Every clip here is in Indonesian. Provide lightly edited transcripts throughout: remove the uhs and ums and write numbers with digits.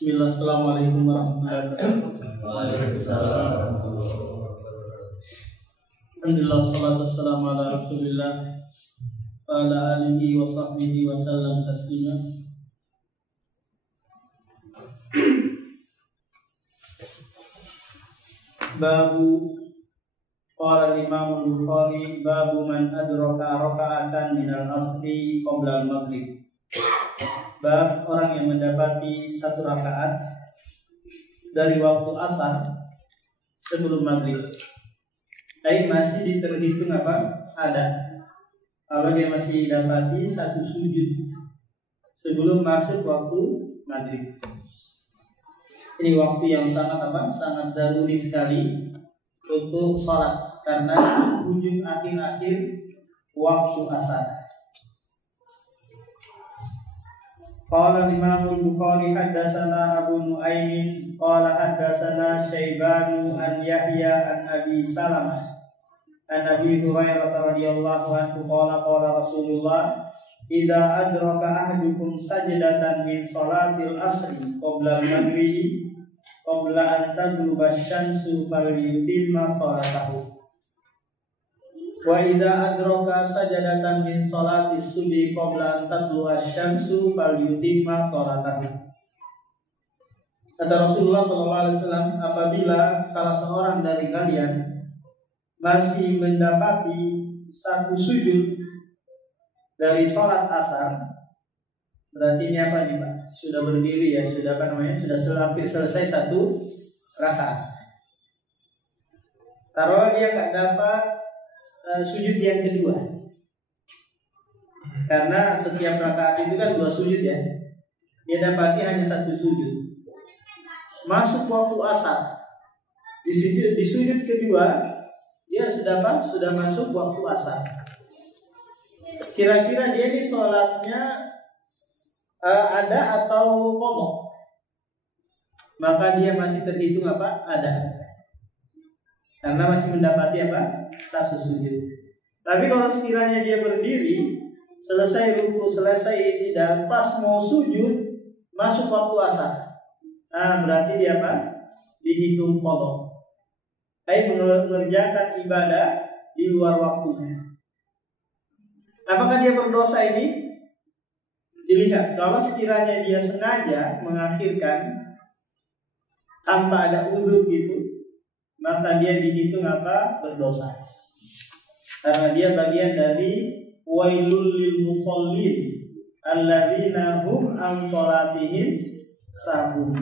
Bismillah, assalamualaikum warahmatullahi wabarakatuh. Waalaikumsalam warahmatullahi wabarakatuh. Alhamdulillah, salatu wassalamu ala rasulillah wa ala alihi wa sahbihi wa sallam taslima. Babu qala Imam Bukhari babu man adraka raka'atan minal asri qabla al-maghrib. Bab orang yang mendapati satu rakaat dari waktu asar sebelum maghrib. Tapi masih terhitung apa? Ada. Kalau dia masih dapati satu sujud sebelum masuk waktu maghrib. Ini waktu yang sangat apa? Sangat zaruri sekali untuk sholat karena ujung akhir-akhir waktu asar. Qala Imam Bukhari haddatsana Abu Nu'aim qala haddatsana Syaibanu an Yahya an Abi Salamah an Abi Hurairah radhiyallahu anhu qala qala Rasulullah idza adraka ahadukum sajdatan min salatil asri qabla al-maghribi qabla an tagruba asy-syamsu falyutimma salatahu wa idza adraka sajadatan min salatis subhi qabla an tatlu'a asy-syamsu falyutimma salatahu. Kata Rasulullah sallallahu alaihi wasallam, apabila salah seorang dari kalian masih mendapati satu sujud dari salat asar, berarti ini apa nih Pak? Sudah berdiri ya, sudah apa namanya? Sudah hampir selesai satu rakaat. Taruh dia enggak dapat sujud yang kedua, karena setiap rakaat itu kan 2 sujud ya. Dia dapati hanya 1 sujud. Masuk waktu asar, di sujud kedua dia sudah apa? Sudah masuk waktu asar. Kira-kira dia ini sholatnya ada atau qadha? Maka dia masih terhitung apa? Ada. Karena masih mendapati apa? 1 sujud. Tapi kalau sekiranya dia berdiri, selesai ruku, selesai tidak, pas mau sujud, masuk waktu asar. Nah, berarti dia apa? Dihitung qadha. Mengerjakan ibadah di luar waktunya. Apakah dia berdosa ini? Dilihat, kalau sekiranya dia sengaja mengakhirkan tanpa ada uzur gitu, maka dia dihitung apa? Berdosa. Karena dia bagian dari wailul lil musallin alladzina hum an salatihim sahun.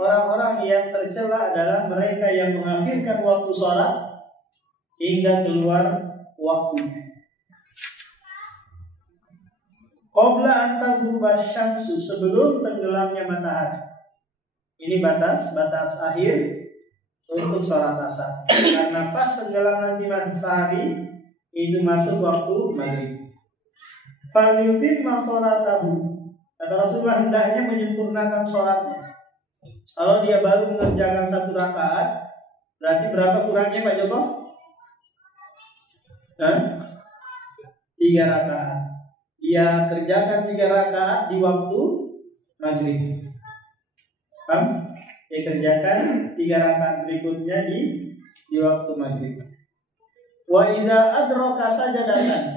Orang-orang yang tercela adalah mereka yang mengakhirkan waktu salat hingga keluar waktunya. Qabla an taghruba asy-syamsu, sebelum tenggelamnya matahari. Ini batas akhir untuk sholat asar. Karena pas tenggelam nanti matahari itu masuk waktu maghrib. Falyutimma sholatahu. Kata Rasulullah, hendaknya menyempurnakan sholatnya. Kalau dia baru mengerjakan 1 rakaat, berarti berapa kurangnya Pak Joko? 3 rakaat. Dia kerjakan 3 rakaat di waktu maghrib. Paham? Dia kerjakan 3 rakaat berikutnya di waktu maghrib. Wa idza adraka sajadatan,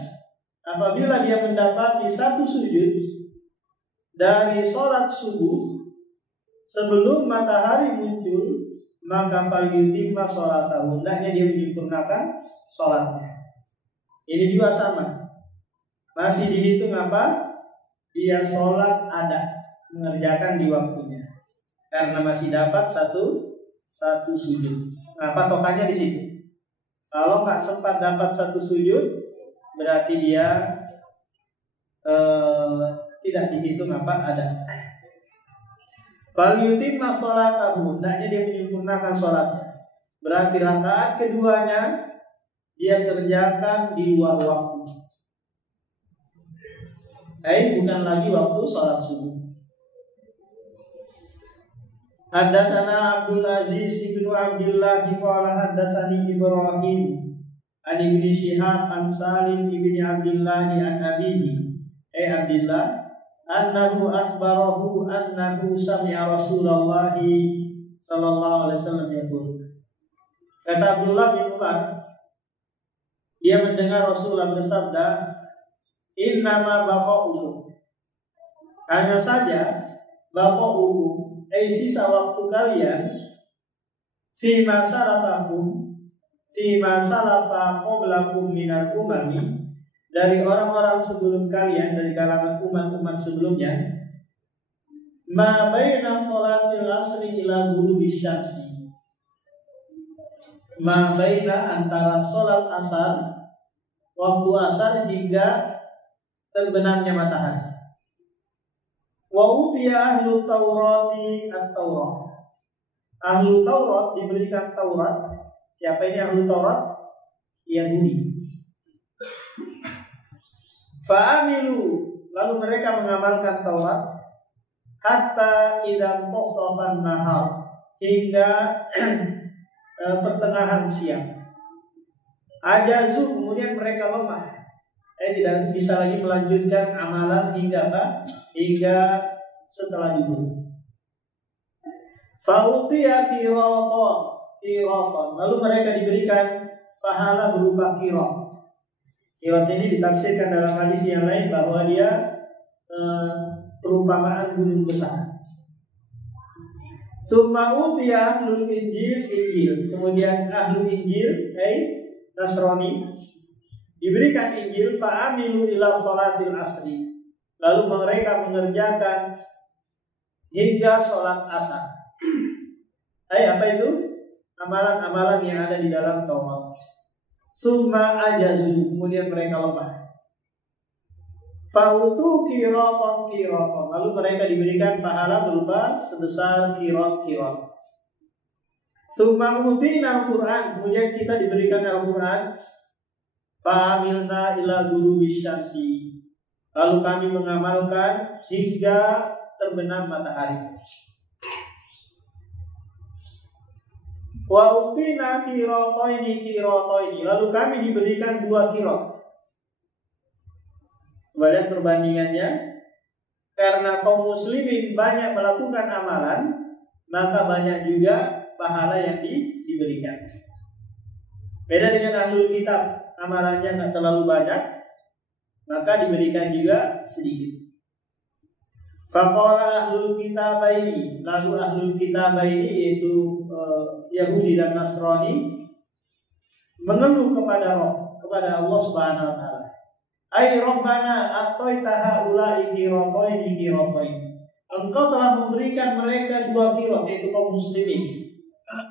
apabila dia mendapati 1 sujud dari sholat subuh sebelum matahari muncul, maka falyutimma sholatahu, hendaknya dia menyempurnakan sholatnya. Ini juga sama, masih dihitung apa? Dia sholat ada, mengerjakan di waktunya. Karena masih dapat satu sujud. Nah, patokannya di situ. Kalau nggak sempat dapat 1 sujud, berarti dia tidak dihitung apa? Ada. Falyutimma sholatahu, hendaknya dia menyempurnakan sholatnya. Berarti rakaat keduanya dia kerjakan di luar waktu. Bukan lagi waktu sholat subuh. Haddatsana Abdul Aziz bin Abdullah qala haddatsani Ibrahim an Ibnu Syihab an Salim bin Abdullah an abihi Abdullah annahu akhbarahu annahu sami'a Rasulullah sallallahu alaihi wasallam yaqul. Kata Abdullah bin Umar, dia mendengar Rasulullah bersabda, innama baqa'ukum, hanya saja baqa'ukum, sisa waktu kalian, fima salafa qablakum minal umami, dari orang-orang sebelum kalian, dari kalangan umat-umat sebelumnya, ma baina sholatil asri ila ghurubisy syamsi, ma baina antara sholat asar, waktu asar hingga terbenamnya matahari. Wa utiya ahlu taurati at-taurat, ahlu Taurat diberikan Taurat. Siapa ini ahlu Taurat? Yahudi. Fa'amilu, lalu mereka mengamalkan Taurat, hatta idza tasafan nahar, hingga pertengahan siang. Ajazu, kemudian mereka lemah, tidak bisa lagi melanjutkan amalan hingga apa? Hingga setelah zuhur. Fa'utiya qiratan, lalu mereka diberikan pahala berupa qirat. Qirat ini ditafsirkan dalam hadis yang lain bahwa dia perumpamaan gunung besar. Summa utiya ahlul Injil, kemudian ahlu Injil, Nasrani, diberikan Injil, fa'amilu ila sholatil asri, lalu mereka mengerjakan hingga sholat asar. Apa itu? Amalan-amalan yang ada di dalam Taurat. Summa ajazu, kemudian mereka lemah. Fa'utu qiratan, lalu mereka diberikan pahala berupa sebesar qirat. Summa utina al-Qur'an, kemudian kita diberikan Al-Qur'an. Fa'amilna ila ghurubisy syamsi, lalu kami mengamalkan hingga terbenam matahari. Wa utina qirataini, lalu kami diberikan 2 qirat. Kemudian perbandingannya, karena kaum muslimin banyak melakukan amalan, maka banyak juga pahala yang diberikan. Beda dengan ahlul kitab, amalannya tidak terlalu banyak, maka diberikan juga sedikit. Faqala ahlul kitabaini, lalu ahlul kitabaini yaitu Yahudi dan Nasrani mengeluh kepada Allah Subhanahu wa taala. Ai Rabbana a'taita haula'i qirataini. Engkau telah memberikan mereka 2 qirat, yaitu kaum muslimin.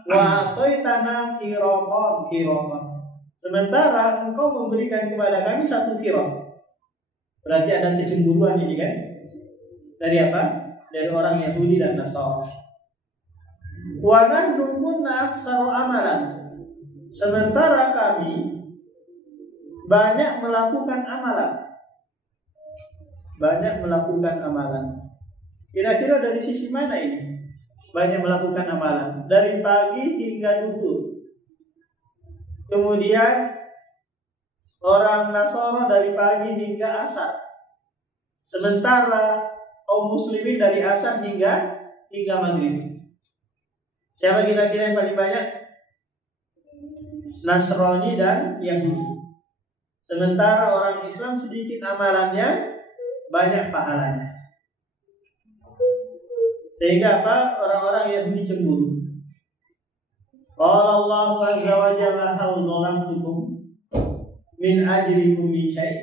Wa a'taitana qiratan. Sementara engkau memberikan kepada kami 1 qirat. Berarti ada kecemburuan ini kan? Dari apa? Dari orang Yahudi dan Nasrani. Wa nahnu kunna aktsaru amalan. Sementara kami banyak melakukan amalan. Kira-kira dari sisi mana ini? Banyak melakukan amalan. Dari pagi hingga zuhur. Kemudian orang Nasara dari pagi hingga asar. Sementara kaum muslimin dari asar hingga maghrib. Siapa kira-kira yang paling banyak? Nasrani dan Yahudi. Sementara orang Islam sedikit amalannya, banyak pahalanya. Sehingga apa? Orang-orang Yahudi cemburu. Qala Allah azza wa jalla hal zalamtukum min ajrikum min syai'.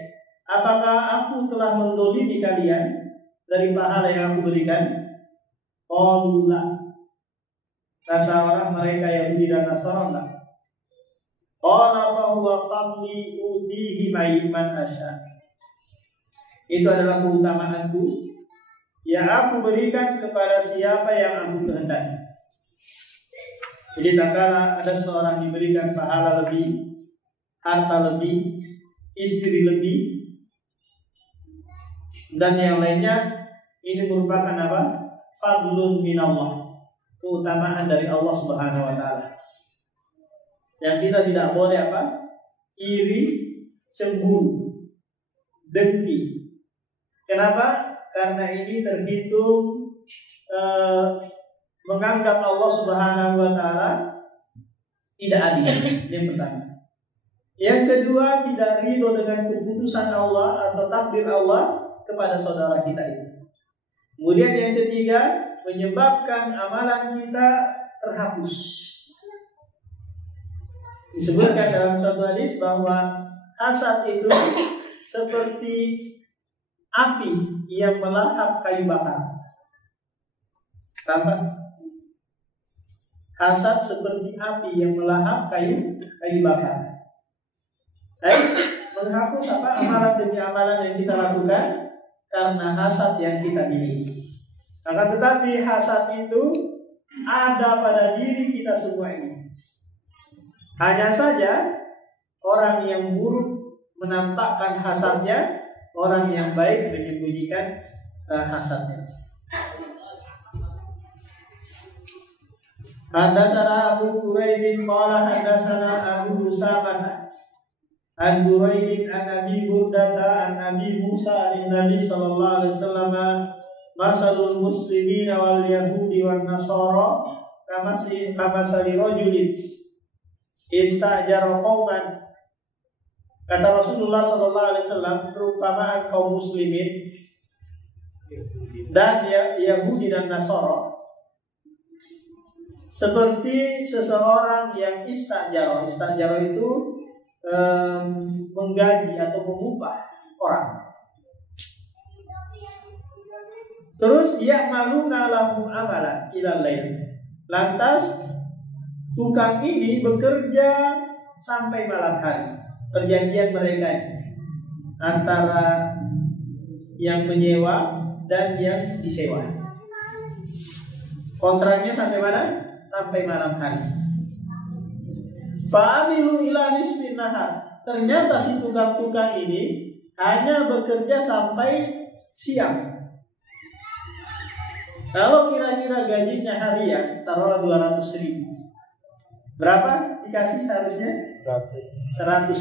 Apakah aku telah menzalimi kalian dari pahala yang aku berikan? Qalu la. Kata orang mereka Yahudi dan Nasrani, qala fa huwa fadli utihi man asya. Itu adalah keutamaanku yang aku berikan kepada siapa yang aku kehendaki. Jadi tak kala ada seorang diberikan pahala lebih, harta lebih, istri lebih, dan yang lainnya, ini merupakan apa? Fadlun minallah, keutamaan dari Allah Subhanahu wa taala. Yang kita tidak boleh apa? Iri, cemburu, dengki. Kenapa? Karena ini terhitung menganggap Allah Subhanahu wa taala tidak adil. Yang pertama. Yang kedua, tidak ridho dengan keputusan Allah atau takdir Allah kepada saudara kita itu. Kemudian yang ketiga, menyebabkan amalan kita terhapus. Disebutkan dalam suatu hadis bahwa hasad itu seperti api yang melahap kayu bakar. Tampak? Hasad seperti api yang melahap kayu bakar. Menghapus amalan demi amalan yang kita lakukan karena hasad yang kita miliki. Akan tetapi hasad itu ada pada diri kita semua ini. Hanya saja orang yang buruk menampakkan hasadnya, orang yang baik menyembunyikan hasadnya. Hadatsana Abu Quraib qala hadatsana Abu Usamah an Buraid an Abi Burdah an Abi Musa an Nabi sallallahu alaihi wasallam masalul muslimin wal yahudi wan nasara kamasali rajulin istajara qauman. Kata Rasulullah sallallahu alaihi wasallam, perumpamaan kaum muslimin dan Yahudi dan Nasara seperti seseorang yang istajaro. Istajaro itu menggaji atau mengupah orang. Terus ya'maluna lahum amalan ilal lail. Lantas tukang ini bekerja sampai malam hari. Perjanjian mereka antara yang menyewa dan yang disewa. Kontraknya sampai mana? Sampai malam hari. Fa'amilu ila nisfin nahar. Ternyata si tukang-tukang ini hanya bekerja sampai siang. Kalau kira-kira gajinya harian, taruhlah 200.000. Berapa dikasih seharusnya? 100.000.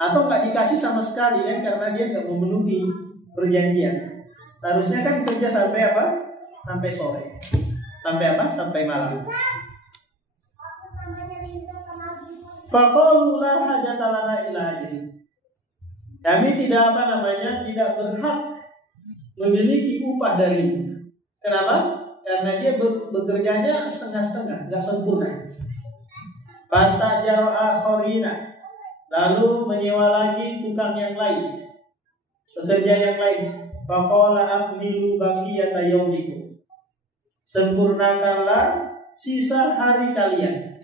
Atau nggak dikasih sama sekali kan, karena dia nggak memenuhi perjanjian. Seharusnya kan kerja sampai apa? Sampai sore. Sampai apa? Sampai malam. Faqalu la hajata lana ila ajri. Kami tidak tidak berhak memiliki upah darimu. Kenapa? Karena dia bekerjanya setengah-setengah, nggak sempurna. Fastajaro akhorina, lalu menyewa lagi tukang yang lain, pekerja yang lain. Faqala akmilu baqiyata yaumikum, sempurnakanlah sisa hari kalian.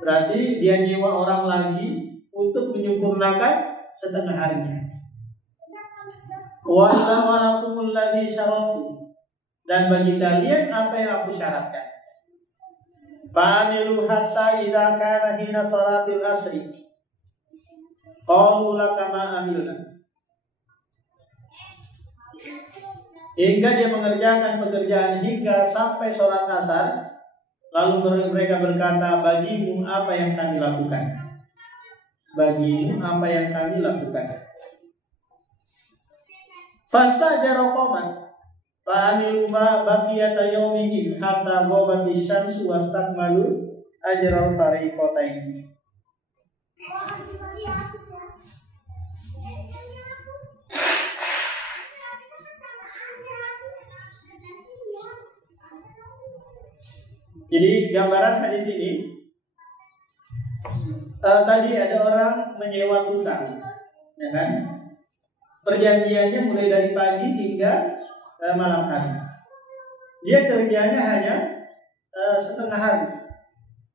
Berarti dia nyewa orang lagi untuk menyempurnakan setengah harinya. Wa ila walakumul ladzi syaratu, dan bagi kalian apa yang aku syaratkan. Fa'amilu hatta idza kana hina salatil asri qalu lakama amilna. Hingga dia mengerjakan pekerjaan hingga sampai sholat asar, lalu mereka berkata, bagimu apa yang kami lakukan? Bagimu apa yang kami lakukan? Fastajara qauman fa'amilu ma baqiyata yaumihim hatta ghabat asy-syamsu wastakmalu ajral fariqatain. Jadi gambaran hadis ini, tadi ada orang menyewa tukang, ya kan? Perjanjiannya mulai dari pagi hingga malam hari. Dia kerjanya hanya setengah hari.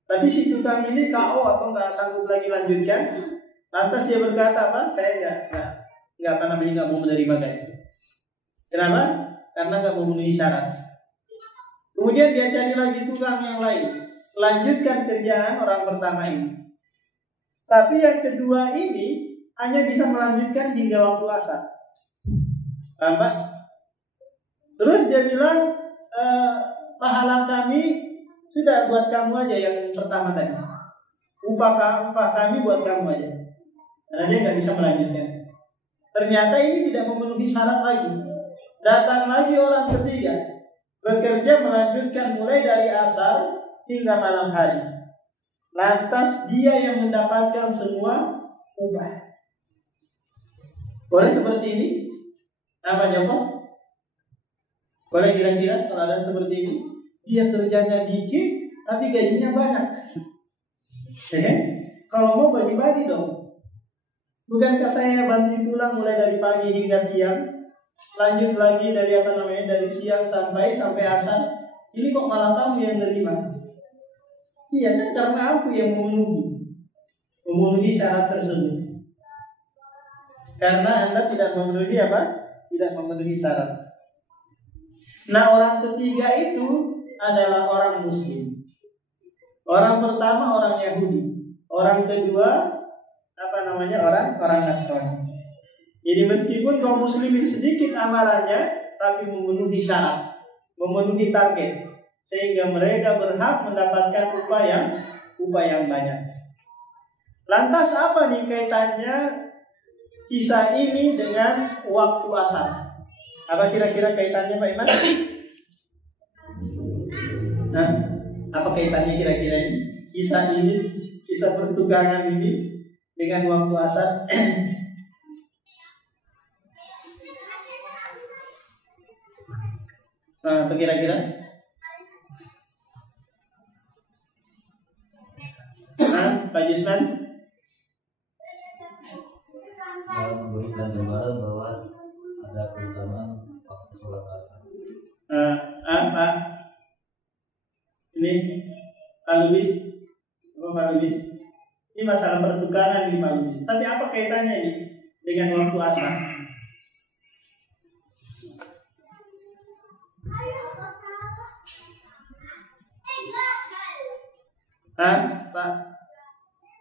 Tapi si tukang ini KO atau nggak sanggup lagi lanjutkan. Lantas dia berkata apa? Saya nggak mau menerima gaji. Kenapa? Karena nggak memenuhi syarat. Kemudian dia cari lagi tukang yang lain, lanjutkan kerjaan orang pertama ini. Tapi yang kedua ini hanya bisa melanjutkan hingga waktu asar. Paham Pak? Terus dia bilang, pahala kami sudah buat kamu aja yang pertama tadi. Upah kami buat kamu aja. Karena dia nggak bisa melanjutkan. Ternyata ini tidak memenuhi syarat lagi. Datang lagi orang ketiga, bekerja melanjutkan mulai dari asar hingga malam hari. Lantas dia yang mendapatkan semua upah. Boleh seperti ini? Apa jawab? Boleh kira-kira kalau ada seperti ini? Dia kerjanya dikit, tapi gajinya banyak. Kalau mau bagi-bagi dong. Bukankah saya bantu pulang mulai dari pagi hingga siang, lanjut lagi dari siang sampai asar. Ini kok malah kamu yang nerima? Iya kan, karena aku yang memenuhi syarat tersebut. Karena Anda tidak memenuhi apa? Tidak memenuhi syarat. Nah, orang ketiga itu adalah orang Muslim. Orang pertama orang Yahudi. Orang kedua orang Nasrani. Jadi meskipun kaum muslimin sedikit amalannya, tapi memenuhi syarat, memenuhi target, sehingga mereka berhak mendapatkan upah yang banyak. Lantas apa nih kaitannya kisah ini dengan waktu asar? Apa kira-kira kaitannya Pak Iman? Nah, apa kaitannya kira-kira ini? Kisah pertukangan ini dengan waktu asar? Nah, apa kira-kira? Nah, Pak Jusman? Dalam memberikan gambaran bahwa ada keutamaan waktu sholat asar. Pak? Ini Pak Lubis? Pak Lubis? Ini masalah pertukaran di Pak Lubis. Tapi apa kaitannya ini dengan waktu asar? Pak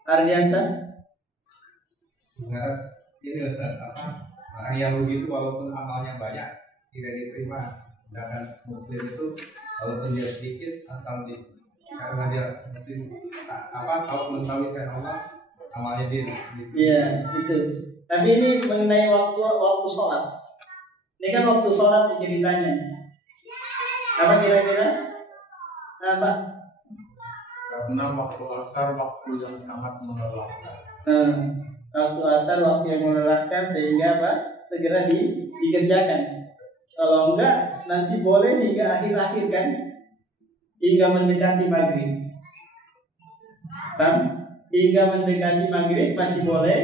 Ardiansyah? Ini Ustaz, orang yang begitu walaupun amalnya banyak tidak diterima, sedangkan Muslim itu walaupun dia sedikit asal karena dia Muslim kalau mentauhidkan Allah amalnya dia. Iya, itu. Tapi ini mengenai waktu sholat. Ini kan waktu sholat ceritanya. Apa kira-kira? Pak? Karena waktu asar waktu yang sangat melelahkan. Waktu asar waktu yang melelahkan, sehingga Pak segera dikerjakan. Kalau enggak nanti boleh hingga akhir-akhir kan, hingga mendekati maghrib. Hingga mendekati maghrib masih boleh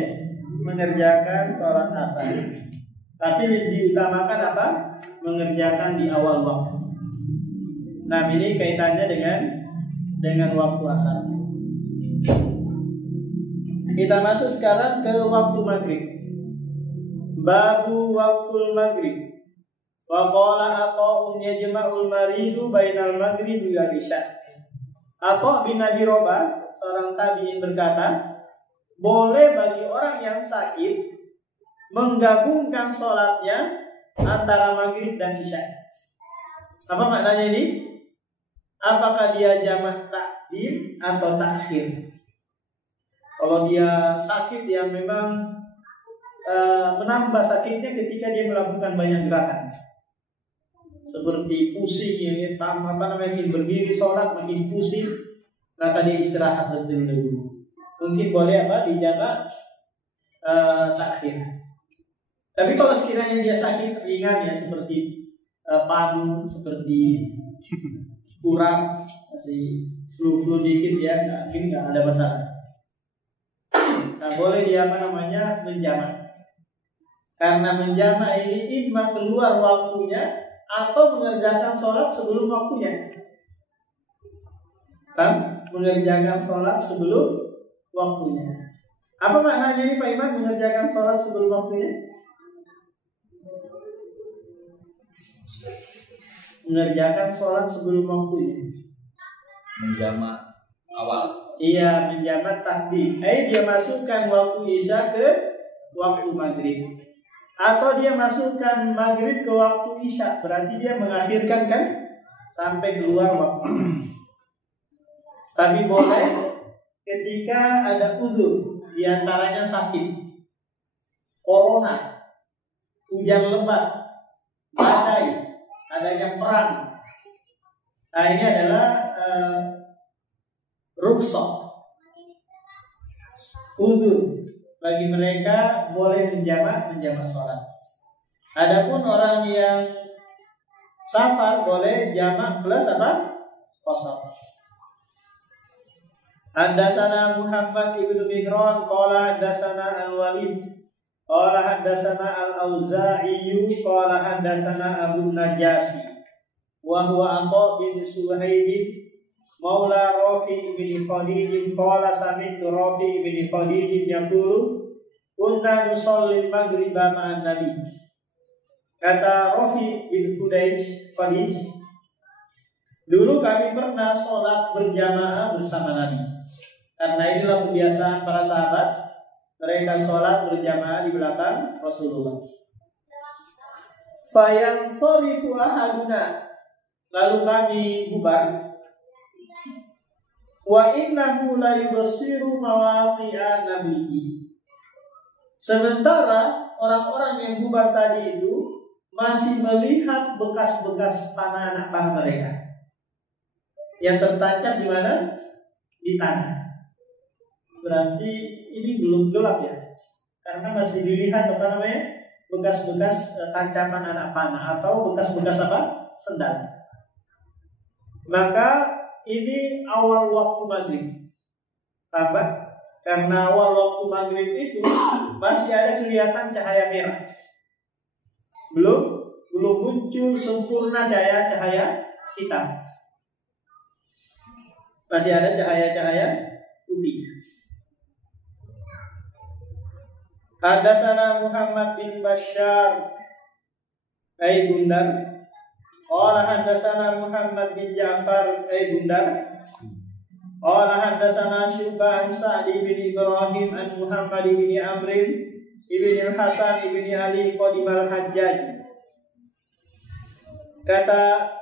mengerjakan sholat asar. Tapi diutamakan apa? Mengerjakan di awal waktu. Nah, ini kaitannya dengan waktu asar. Kita masuk sekarang ke waktu maghrib. Babu waktul maghrib. Wa qala Atha yajma'ul maridu bainal maghrib wal isya. Atha bin Abi Robah, seorang tabi'in berkata, boleh bagi orang yang sakit menggabungkan sholatnya antara maghrib dan isya. Apa maknanya ini? Apakah dia jamak takdim atau takhir? Kalau dia sakit yang memang menambah sakitnya ketika dia melakukan banyak gerakan, seperti pusing, berdiri sholat makin pusing, maka dia istirahat lebih dulu. Mungkin boleh dijamak takhir. Tapi kalau sekiranya dia sakit ringan ya, seperti paru, seperti kurang, masih flu dikit ya, mungkin nggak ada masalah. Nah, boleh dia menjamak. Karena menjamak ini imma keluar waktunya atau mengerjakan sholat sebelum waktunya. Mengerjakan sholat sebelum waktunya. Apa maknanya ini Pak Iman, mengerjakan sholat sebelum waktunya? Mengerjakan sholat sebelum waktunya. Menjamak awal. Iya, menjamak takdim. Dia masukkan waktu isya ke waktu maghrib, atau dia masukkan maghrib ke waktu isya. Berarti dia mengakhirkan kan sampai keluar waktu. Tapi boleh ketika ada udzur, diantaranya sakit, corona, hujan lebat, badai, adanya perang. Nah ini adalah rukhsah, udzur bagi mereka boleh menjamak sholat. Adapun orang yang safar boleh jamak plus apa? Qasar. Haddatsana Muhammad ibnu Mihran qala haddatsana Al-Walid qala haddatsana Al-Auza'i qala haddatsana Abu Najasyi wa huwa Atha bin Suhaib maula Rafi bin Khadij qala sami'tu Rafi bin Khadij yaqulu kunna nusalli al-maghriba ma'an nabi. Kata Rafi bin Khadij, dulu kami pernah sholat berjamaah bersama Nabi. Karena inilah kebiasaan para sahabat, mereka sholat berjamaah di belakang Rasulullah. Fayansarifu ahaduna, lalu kami bubar. Wa innahu la yubsiru mawaqi'a nabiyyi. Sementara orang-orang yang bubar tadi itu masih melihat bekas-bekas panah anak panah mereka yang tertancap di mana? Di tanah. Berarti ini belum gelap ya, karena masih dilihat bekas-bekas tancapan anak panah atau bekas-bekas apa? Sendal. Maka ini awal waktu maghrib. Apa? Karena awal waktu maghrib itu masih ada kelihatan cahaya merah. Belum muncul sempurna cahaya hitam. Masih ada cahaya putih. Haddatsana Muhammad bin Bashar ay Gundar. Qala haddatsana Muhammad bin Ja'far ay Gundar. Qala haddatsana Syu'bah an Sa'd bin Ibrahim an Muhammad bin Amr ibn al-Hasan ibn Ali qadimal Hajjaj. Kata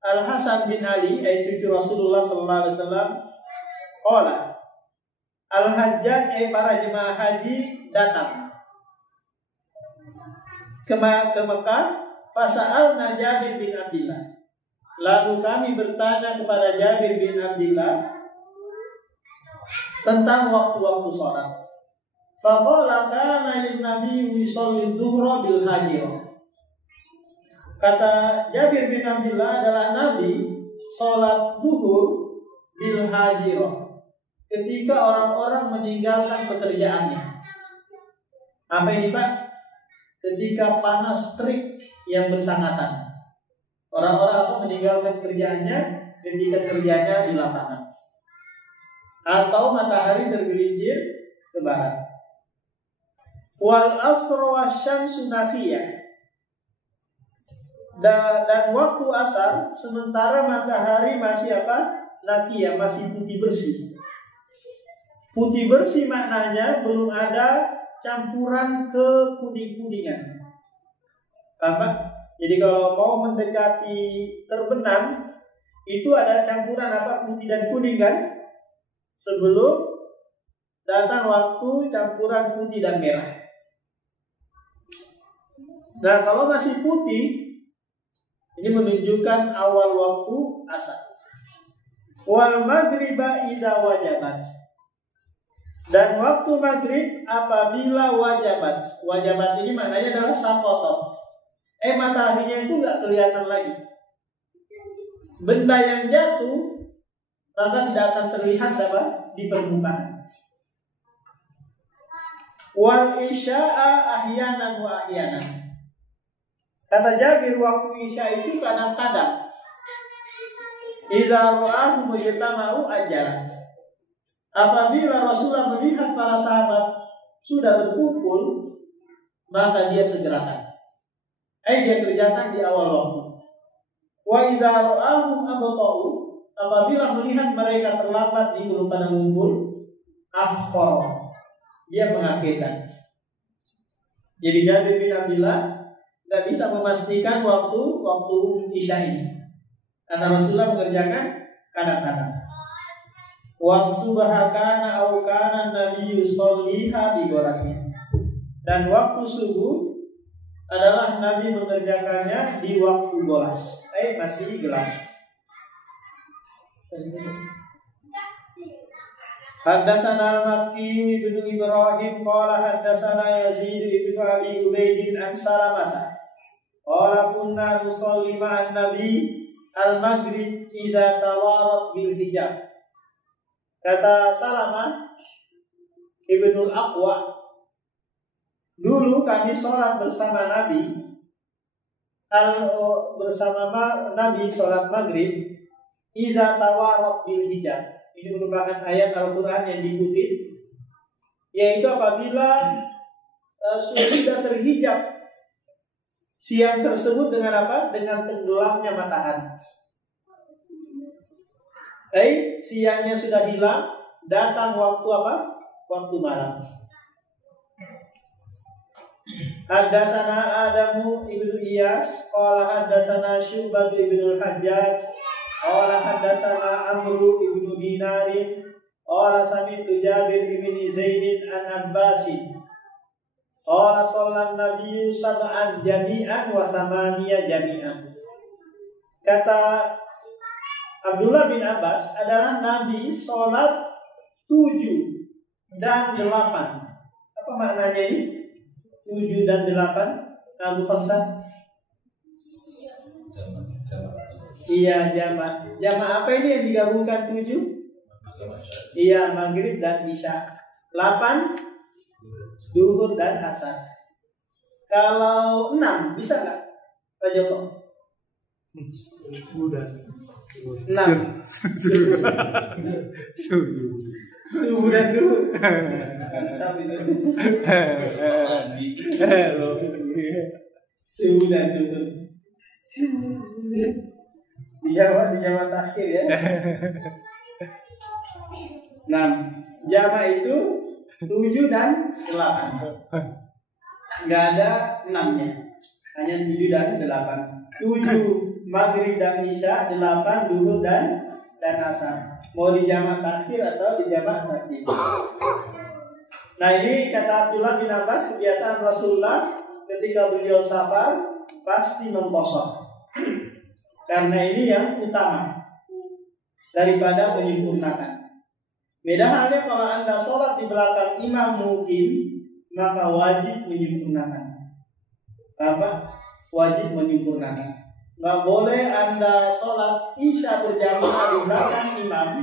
Al-Hasan bin Ali cucu Rasulullah sallallahu alaihi wasallam, qala Al-Hajjaj para jemaah haji datang ke Mekah. Fasa'alna Jabir bin Abdullah, lalu kami bertanya kepada Jabir bin Abdullah tentang waktu-waktu sholat. Faqala kana an-nabiy yusalli dhuhra bil hajirah. Kata Jabir bin Abdullah adalah Nabi sholat zuhur bil hajirah, ketika orang-orang meninggalkan pekerjaannya. Apa ini Pak? Ketika panas terik yang bersangatan. Orang-orang apa? Meninggalkan kerjaannya ketika kerjanya di lapangan. Atau matahari tergelincir ke barat. Wal asr wasyamsu naqiyah. Dan waktu asar sementara matahari masih apa? Naqiyah, masih putih bersih. Putih bersih maknanya belum ada campuran kekuning-kuningan. Apa? Jadi kalau mau mendekati terbenam itu ada campuran apa? Putih dan kuning kan? Sebelum datang waktu campuran putih dan merah. Nah, kalau masih putih, ini menunjukkan awal waktu asar. Wal maghriba idza wajabat. Dan waktu maghrib apabila wajabat. Wajabat ini maknanya adalah sakotot. Mataharinya itu nggak kelihatan lagi. Benda yang jatuh maka tidak akan terlihat apa di permukaan. Wal isya'a ahyanan wa ahyanan. Kata Jabir, waktu isya itu kadang-kadang idza ra'ahu mujtama'u ajaran. Apabila Rasulullah melihat para sahabat sudah berkumpul, maka dia segerakan. Dia kerjakan di awal waktu. Wa idza ra'ahum abta'u, apabila melihat mereka terlambat di belum pada ngumpul, akhor, dia mengakhirkan. Jadi Jabir bin Abdullah tidak bisa memastikan waktu isya ini, karena Rasulullah mengerjakan kadang-kadang. Wasubhakana au kana nabiyyu sholliha bi ghorasi. Dan waktu subuh adalah Nabi mengerjakannya di waktu bolas, masih gelap. Haddatsana al-Makki bin Ibrahim qala haddatsana Yazid bin Abi Ubaid an Salamah qala kunna nusalli ma'an Nabi al-Maghrib idza tawarat bil hijab. Kata Salamah Ibnul Aqwa, dulu kami sholat bersama Nabi sholat maghrib idza tawarat bil hijab. Ini merupakan ayat Al-Quran yang dikutip, yaitu apabila sudah terhijab siang tersebut dengan apa? Dengan tenggelamnya matahari. Siangnya sudah hilang, datang waktu apa? Waktu malam. Haddatsana Adamu ibnu Iyas qala haddatsana Syu'bah ibnu Al-Hajjaj qala haddatsana Amru ibnu Dinar qala sami'tu Jabir ibn Zaid an Abbas qala shallan nabiyyu sab'an jami'an wa thamaniya jami'an. Kata Abdullah bin Abbas adalah Nabi sholat 7 dan 8. Apa maknanya ini? 7 dan 8, Abu Khamsah? Iya, jamak. Jamak apa ini yang digabungkan 7? Iya, maghrib dan isya. 8, duhur dan asar. Kalau 6, bisa nggak, Pak Joko? 6. Subuh dan duhur. Subuh dan duhur. Di jamak takhir ya. 6. Jamak itu 7 dan 8. Enggak ada 6-nya. Hanya 7 dan 8. 7 maghrib dan isya, 8 duhur dan asar. Mau di jamak takhir atau di jamak takhir. Nah, ini kata Abdullah bin Abbas, kebiasaan Rasulullah ketika beliau safar pasti mengkosor. Karena ini yang utama daripada menyempurnakan. Beda halnya kalau Anda sholat di belakang imam mungkin, maka wajib menyempurnakan. Apa? Wajib menyempurnakan. Nggak boleh Anda sholat isya berjamaah di belakang imam,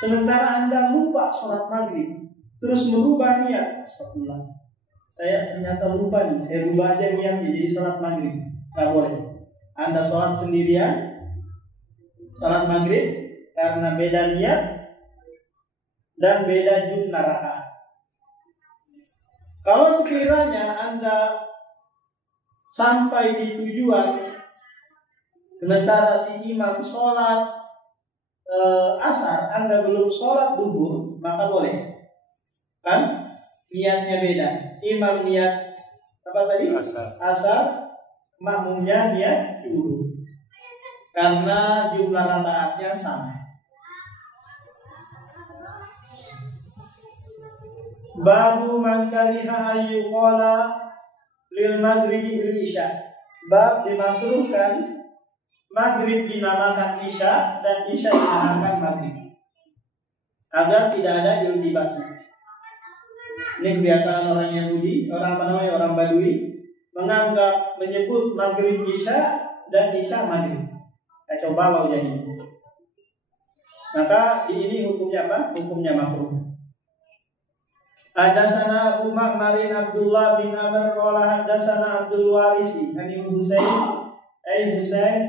sementara Anda lupa sholat maghrib, terus merubah niat. Astagfirullah, saya ternyata lupa nih, saya rubah aja niatnya jadi sholat maghrib. Nggak boleh. Anda sholat sendirian, sholat maghrib, karena beda niat dan beda jumlah rakaat. Kalau sekiranya Anda sampai di tujuan, sementara si imam sholat asar, Anda belum sholat duhur, maka boleh. Kan? Niatnya beda. Imam niat apa tadi? Asar. Makmumnya niat duhur. Karena jumlah rakaatnya sama. Babu man kariha ayyuqala lil maghribi il isya. Bab dimakruhkan maghrib dinamakan isya dan isya dinamakan maghrib, agar tidak ada iltibasnya. Ini kebiasaan orang Yahudi, orang Badui, menganggap menyebut maghrib isya dan isya maghrib. Kacau balau jadi. Maka ini hukumnya apa? Hukumnya makruh. Haddatsana Abu Ma'marin Abdullah bin Amr qala haddatsana Abdul Warisi an Husain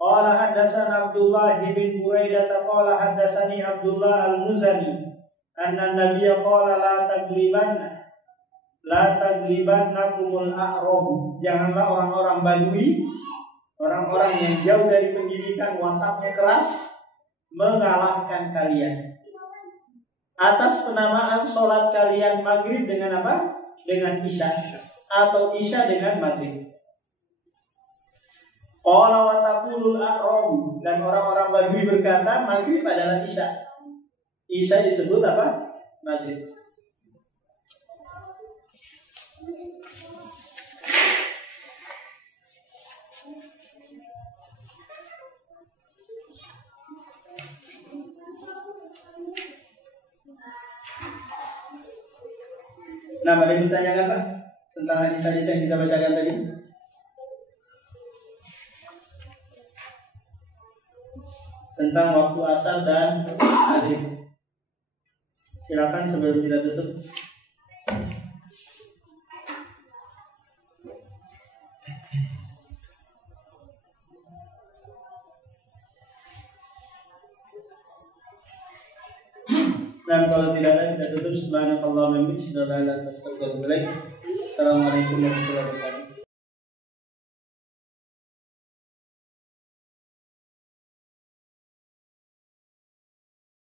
qala haddatsana Abdullah bin Buraidah qala haddatsani Abdullah al-Muzani anna Nabiy qala la taglibannakumul a'rab. Janganlah orang-orang Badui, orang-orang yang jauh dari pendidikan, wataknya keras, mengalahkan kalian. Atas penamaan sholat kalian maghrib dengan apa? Dengan isya, atau isya dengan maghrib. Qala wa taqulul a'rab, dan orang-orang Badui berkata maghrib adalah isya. Isya disebut apa? Maghrib. Nah, ada yang bertanya apa tentang hadis-hadis yang kita bacakan tadi? Tentang waktu asar dan maghrib. Silakan sebelum kita tutup. Dan kalau tidak ada kita tutup. Subhanakallahumma wa bihamdika asyhadu an la ilaha illa anta astaghfiruka wa atubu ilaik. Assalamualaikum warahmatullahi wabarakatuh.